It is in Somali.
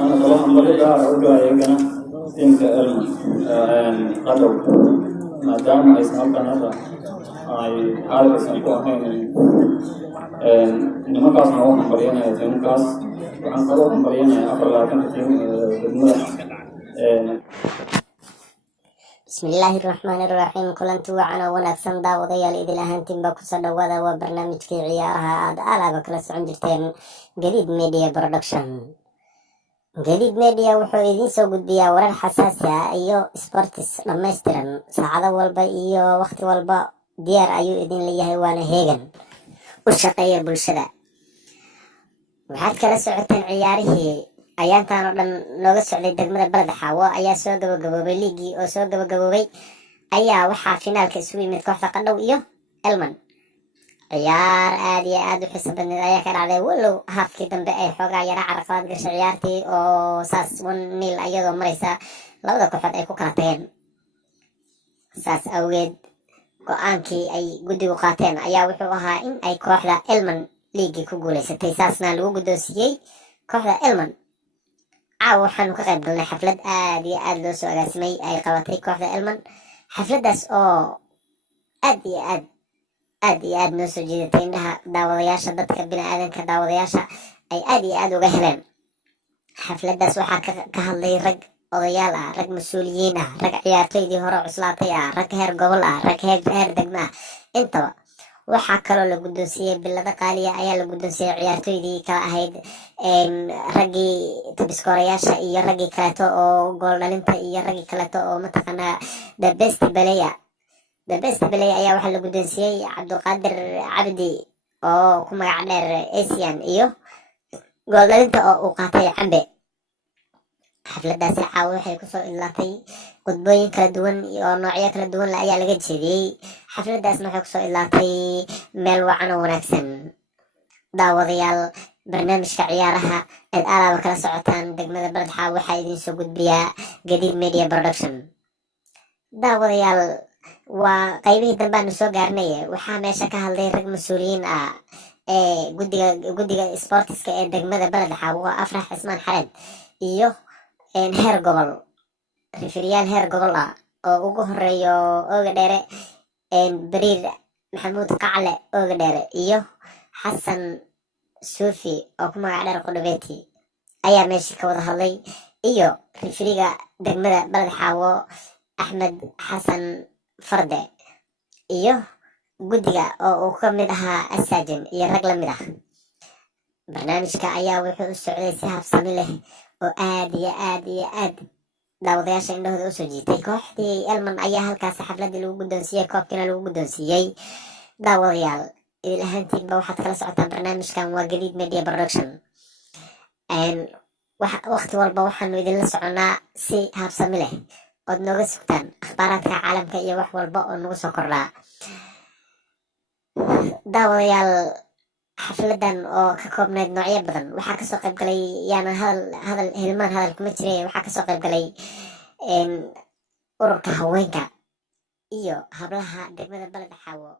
أنا طبعا بلقى أرجع يجنا تيمك قدر ما دام أيسنا كندا أي هذا سنكون إنما كاس نوع بريانا تيم كاس وعن كلام بريانا أفر لكن تيم بسم الله الرحمن الرحيم كلنتي وعنا wanaagsan daawadayaal idil ahaantiinba ku soo dhawaada waa barnaamijkii ciyaaraha aad alaaba kala socon jirteen Gadiid Media Production. Gadiid Media wuxuu idin soo gudbiyaa warar xasaasi ah iyo sports dhammaystiran saacado walba iyo waqti walba diyaar ayuu idin leeyahay waana heegan u shaqeeya bulshada. waxaad kala socoteen ciyaarihii ayaantaan oo dhan nooga socday degmada Balad Xaawo ayaa soo gabagaboobay liigii oo soo gabagaboobay ayaa waxaa finaalka isugu yimid kooxda Qadhow iyo Elman. ciyaar aad iyo aad u xiiso badneed ayaa ka dhacday walow haafkii dambe ay xoogaa yara carqalad gashay ciyaartii oo saas 1-0 iyadoo maraysa labada kooxood ay ku kala tageen. saas awgeed go'aankii ay guddigu qaateen ayaa wuxuu ahaa in ay kooxda Elman liigii ku guuleysatay saasna lagu guddoonsiiyey kooxda Elman. caawa waxaanu ka qayb galnay xaflad aad iyo aad loo soo agaasimay ay qabatay kooxda Elman. xafladaas oo aad iyo aad noo soo jiidatay indhaha daawadayaasha dadka bini'aadanka daawadayaasha ay aad iyo aad uga heleen. xafladaas waxaa ka hadlay rag odayaal ah, rag mas-uuliyiin ah, rag ciyaartoydii hore cuslaatay ah, rag heer gobol ah, rag heer degmo ah, intaba. waxaa kaloo la guddoonsiiyey bilado qaaliya ayaa la guddoonsiiyey ciyaartoydii kala ahayd raggii tabiskoorayaasha iyo raggii kaleeto oo gool dhalinta iyo raggii kaleeto oo mataqaanaa the best player ayaa waxaa la guddoonsiiyey Cabdiqaadir Cabdi oo ku magac dheer Asian iyo gool dhalinta oo uu qaatay Cambe. xafladaasi caawa waxay kusoo ilaatay qodbooyin kala duwan iyo noocyo kala duwan ayaa laga jeediyey. xafladaasna waxay kusoo ilaatay meel wacan oo wanaagsan. daawadayaal barnaamijka ciyaaraha aad alaaba kala socotaan degmada Balad Xaawo waxaa idin soo gudbiyaa Gadiid Media Production. daawadayaal waa qaybihii dambaanu soo gaarnay waxaa meesha ka hadlay rag mas-uuliyiin ah ee guddiga sportiska ee degmada Balad Xaawo Afrax Cismaan Xareed iyo heer gobol rifiryaal heer gobol ah oo ugu horeeyo Ooga Dheere Bariir Maxamuud Qacle Ooga Dheere iyo Xasan Suufi oo ku magac dheer Qodobeti ayaa meesha ka wada hadlay iyo rifiriga degmada Balad Xaawo Axmed Xasan Farde iyo guddiga oo uu ka mid ahaa Asaajan iyo rag la mid ah. barnaamijka ayaa wuxuu u socday si habsami leh oo aad iyo aad daawadayaasha indhahooda u soo jiitay. kooxdii Elman ayaa halkaas xafladii lagu guddoonsiiyey koobkiina lagu guddoonsiiyey. daawadayaal idil ahaantiinba waxaad kala socotaan barnaamijkan waa Gadiid Media Production. waqti walba waxaanu idinla soconaa si habsami leh ood nooga sugtaan akhbaaraadka caalamka iyo wax walba oo nagu soo kordhaa. daawadayaal xafladan oo ka koobnayd noocyo badan waxaa kasoo qayb galay yaana hilmaan hadal kuma jiray. waxaa kasoo qayb galay ururka haweenka iyo hablaha degmada Balad Xaawo.